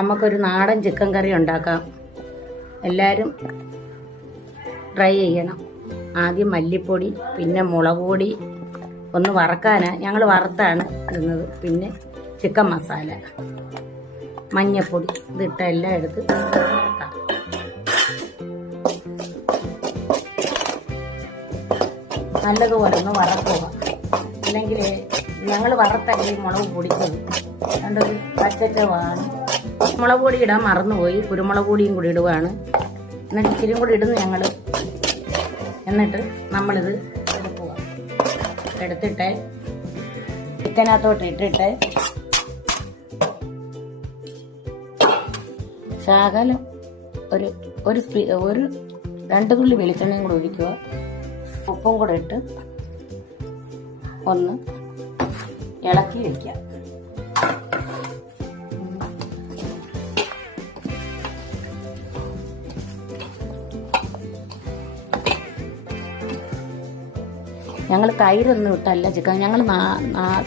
നമുക്കൊരു നാടൻ ചിക്കൻ കറി ഉണ്ടാക്കാം. എല്ലാവരും ട്രൈ ചെയ്യണം. ആദ്യം മല്ലിപ്പൊടി, പിന്നെ മുളക് പൊടി ഒന്ന് വറക്കാനാണ്, ഞങ്ങൾ വറുത്താണ് ഇടുന്നത്. പിന്നെ ചിക്കൻ മസാല, മഞ്ഞപ്പൊടി ഇതിട്ട എല്ലാം എടുത്ത് വറക്കാം. നല്ലതുപോലെ ഒന്ന് വറക്കുക. അല്ലെങ്കിൽ ഞങ്ങൾ വറുത്തല്ലേ മുളക് പൊടിച്ചത് രണ്ടൊരു പച്ചച്ചവാണ്. മുളക് പൊടി ഇടാൻ മറന്നുപോയി, കുരുമുളക് പൊടിയും കൂടി ഇടുവാണ്. എന്നിട്ട് ഇച്ചിരി കൂടി ഇടുന്നു ഞങ്ങൾ. എന്നിട്ട് നമ്മളിത് എടുക്കുക. എടുത്തിട്ട് ചിക്കനകത്തോട്ട് ഇട്ടിട്ട് ശകലം ഒരു 2 തുള്ളി വെളിച്ചെണ്ണയും കൂടി ഒഴിക്കുക. ഉപ്പും കൂടെ ഇട്ട് ഒന്ന് ഇളക്കി വയ്ക്കുക. ഞങ്ങൾ തൈരൊന്നും ഇട്ടല്ല ചിക്കൻ, ഞങ്ങൾ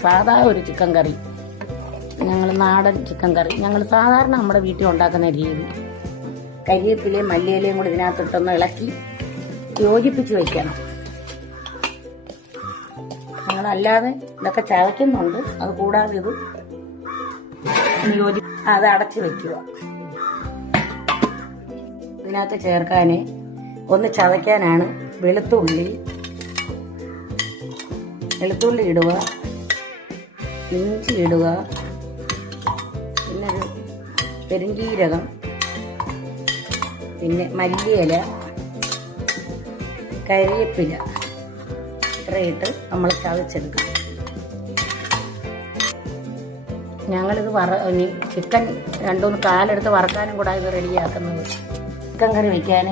സാധാ ഒരു ചിക്കൻ കറി, ഞങ്ങൾ നാടൻ ചിക്കൻ കറി ഞങ്ങൾ സാധാരണ നമ്മുടെ വീട്ടിൽ ഉണ്ടാക്കുന്ന രീതി. കരിവേപ്പിലയും മല്ലിയിലയും കൂടി ഇതിനകത്തിട്ടൊന്ന് ഇളക്കി യോജിപ്പിച്ച് വയ്ക്കണം. ഞങ്ങളല്ലാതെ ഇതൊക്കെ ചവയ്ക്കുന്നുണ്ട്, അത് കൂടാതെ ഇത് അത് അടച്ചു വെക്കുക. ഇതിനകത്ത് ചേർക്കാൻ ഒന്ന് ചവയ്ക്കാനാണ് വെളുത്തുള്ളി ഇടുക, ഇഞ്ചി ഇടുക, പിന്നെ ഒരു പെരുംജീരകം, പിന്നെ മല്ലിയില, കരിവേപ്പില ഇത്രയിട്ട് നമ്മൾ ചതച്ചെടുക്കുക. ഞങ്ങളിത് ചിക്കൻ 2-3 കാലെടുത്ത് വറക്കാനും കൂടെ ഇത് റെഡിയാക്കുന്നത്. ചിക്കൻ കറി വയ്ക്കാൻ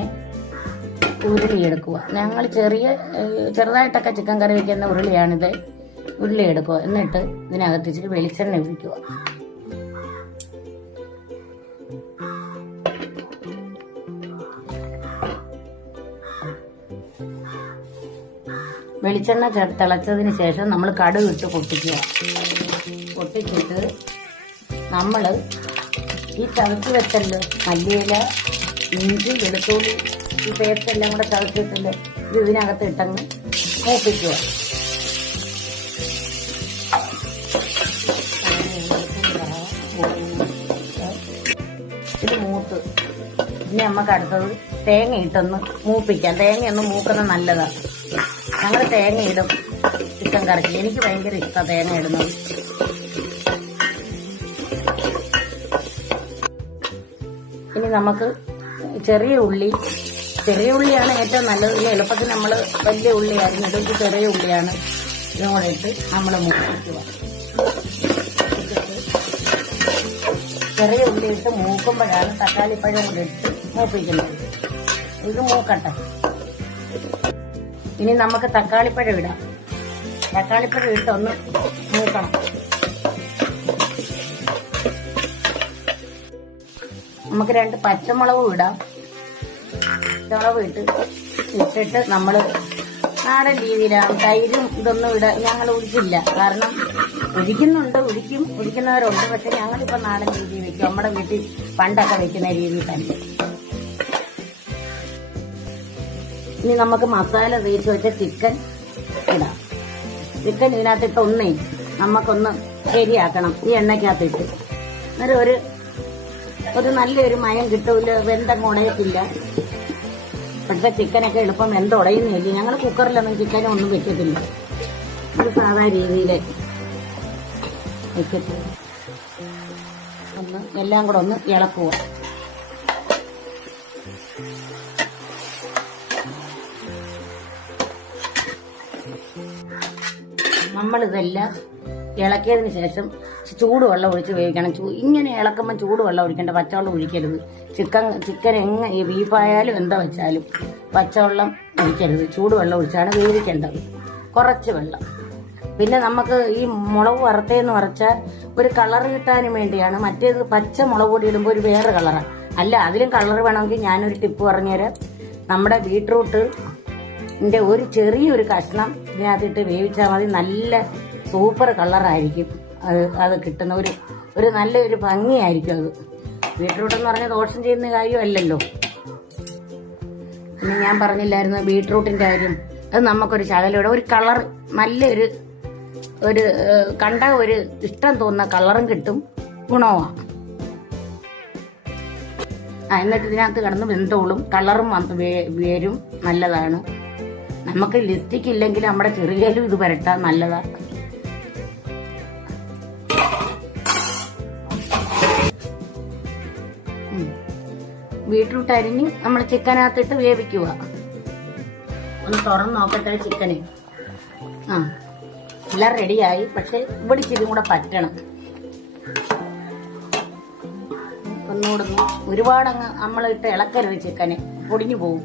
ഉരുളി എടുക്കുക. ഞങ്ങൾ ചെറുതായിട്ടൊക്കെ ചിക്കൻ കറി വയ്ക്കുന്ന ഉരുളിയാണിത്. ഉരുളി എടുക്കുക. എന്നിട്ട് ഇതിനകത്ത് ഇച്ചിരി വെളിച്ചെണ്ണ ഒഴിക്കുക. വെളിച്ചെണ്ണ തിളച്ചതിന് ശേഷം നമ്മൾ കടുക് ഇട്ട് പൊട്ടിക്കുക. പൊട്ടിച്ചിട്ട് നമ്മൾ ഈ ചതച്ച് വെച്ചല്ലോ മല്ലിയില, ഇഞ്ചി, വെളുത്തുള്ളി, ഈ പേസ്റ്റ് എല്ലാം കൂടെ ചതച്ചിട്ടില്ലേ, ഇത് ഇതിനകത്ത് ഇട്ടങ്ങ് മൂപ്പിക്കുക. ഇത് മൂത്ത് ഇനി നമുക്ക് അടുത്തത് തേങ്ങ ഇട്ടൊന്ന് മൂപ്പിക്കാം. തേങ്ങയൊന്ന് മൂക്കുന്നത് നല്ലതാണ്. ഞങ്ങൾ തേങ്ങ ഇടും ചിക്കൻ കറിക്ക്. എനിക്ക് ഭയങ്കര ഇഷ്ടമാണ് തേങ്ങ ഇടുന്നത്. ഇനി നമുക്ക് ചെറിയ ഉള്ളിയാണ് ഏറ്റവും നല്ലത്. എളുപ്പത്തിൽ നമ്മൾ വലിയ ഉള്ളി അരിഞ്ഞിടും. ചെറിയ ഉള്ളിയാണ്. ഇതും കൂടെ ഇട്ട് നമ്മൾ മൂപ്പിക്കുക. ചെറിയ ഉള്ളി ഇട്ട് മൂക്കുമ്പോഴാണ് തക്കാളിപ്പഴം കൂടെ ഇട്ട് മൂപ്പിക്കുന്നത്. ഇത് മൂക്കട്ടെ. ഇനി നമുക്ക് തക്കാളിപ്പഴം ഇടാം. തക്കാളിപ്പഴം ഇട്ടൊന്ന് മൂക്കണം. നമുക്ക് 2 പച്ചമുളകും ഇടാം. പച്ചമുളക് ഇട്ടിട്ട് നമ്മൾ നാടൻ രീതിയിലാണ്. തൈരും ഇതൊന്നും ഞങ്ങൾ ഒഴിച്ചില്ല. കാരണം ഒഴിക്കുന്നവരുണ്ട്. പക്ഷെ ഞങ്ങളിപ്പോൾ നാടൻ രീതിയിൽ വെക്കും. നമ്മുടെ വീട്ടിൽ പണ്ടൊക്കെ വെക്കുന്ന രീതിയിൽ തന്നെ. ഇനി നമുക്ക് മസാല തേച്ച് വെച്ച ചിക്കൻ ഇടാം. ചിക്കൻ ഇതിനകത്തിട്ട് നമുക്കൊന്ന് ശരിയാക്കണം. ഈ എണ്ണയ്ക്കകത്തിട്ട് അന്നേരം ഒരു നല്ലൊരു മയം കിട്ടൂല. വെന്തം ഉടയത്തില്ല. ഇപ്പോഴത്തെ ചിക്കനൊക്കെ എളുപ്പം വെന്തുടയുന്നില്ല. ഞങ്ങൾ കുക്കറിലൊന്നും ചിക്കനൊന്നും വെക്കത്തില്ല. ഒരു സാധാ രീതിയിൽ വെച്ചിട്ട് എല്ലാം കൂടെ ഒന്ന് ഇളക്കുക. നമ്മളിതെല്ലാം ഇളക്കിയതിന് ശേഷം ചൂടുവെള്ളം ഒഴിച്ച് വേവിക്കണം. ഇങ്ങനെ ഇളക്കുമ്പോൾ ചൂടുവെള്ളം ഒഴിക്കേണ്ട, പച്ചവെള്ളം ഒഴിക്കരുത്. ചിക്കൻ ഈ ബീഫായാലും എന്താ വെച്ചാലും പച്ചവെള്ളം ഒഴിക്കരുത്. ചൂടുവെള്ളം ഒഴിച്ചാണ് വേവിക്കേണ്ടത്. കുറച്ച് വെള്ളം. പിന്നെ നമുക്ക് ഈ മുളക് വറുത്തേന്ന് വറച്ചാൽ ഒരു കളർ കിട്ടാനും വേണ്ടിയാണ്. മറ്റേത് പച്ച മുളക് പൊടി ഇടുമ്പോൾ ഒരു വേറെ കളറാണ്. അല്ല, അതിലും കളർ വേണമെങ്കിൽ ഞാനൊരു ടിപ്പ് പറഞ്ഞുതരാം. നമ്മുടെ ബീട്രൂട്ടിന്റെ ഒരു ചെറിയൊരു കഷ്ണം ഇതിനകത്തിട്ട് വേവിച്ചാൽ മതി. നല്ല സൂപ്പർ കളറായിരിക്കും അത് കിട്ടുന്ന. ഒരു നല്ലൊരു ഭംഗിയായിരിക്കും അത്. ബീട്രൂട്ട് എന്ന് പറഞ്ഞാൽ ദോഷം ചെയ്യുന്ന കാര്യമല്ലല്ലോ. പിന്നെ ഞാൻ പറഞ്ഞില്ലായിരുന്നു ബീട്രൂട്ടിന്റെ കാര്യം. അത് നമുക്കൊരു ശകലയുടെ ഒരു കളർ, നല്ലൊരു കണ്ട ഒരു ഇഷ്ടം തോന്നുന്ന കളറും കിട്ടും, ഗുണവുമാണ്. എന്നിട്ട് ഇതിനകത്ത് കിടന്ന് വെന്തോളും, കളറും വരും, നല്ലതാണ്. നമുക്ക് ലിസ്റ്റിക് ഇല്ലെങ്കിൽ നമ്മുടെ ചെറുകയിലും ഇത് പുരട്ടാൻ നല്ലതാണ്. ബീട്രൂട്ട് അരിഞ്ഞ് നമ്മൾ ചിക്കനകത്തിട്ട് വേവിക്കുക. ഒന്ന് തുറന്ന് നോക്കട്ടെ ചിക്കന്. എല്ലാം റെഡിയായി. പക്ഷെ ഇവിടെ ഇച്ചിരി കൂടെ പറ്റണം. ഒന്നുകൂടെ ഒരുപാടങ്ങ് നമ്മളിട്ട് ഇളക്കരുത്, ചിക്കന് പൊടിഞ്ഞു പോവും.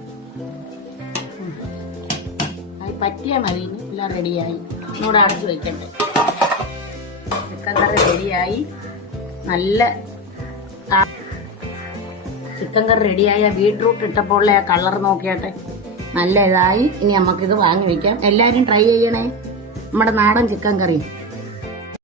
അത് പറ്റിയാൽ മതി. എല്ലാം റെഡിയായി. ഒന്നുകൂടെ അടച്ചു വെക്കട്ടെ. ചിക്കൻ കറി റെഡിയായി. നല്ല ചിക്കൻ കറി റെഡിയായ ബീട്രൂട്ട് ഇട്ടപ്പോൾ ആ കളർ നോക്കിയാട്ടെ, നല്ല ഇതായി. ഇനി നമുക്കിത് വാങ്ങി വെക്കാം. എല്ലാവരും ട്രൈ ചെയ്യണേ നമ്മുടെ നാടൻ ചിക്കൻ കറി.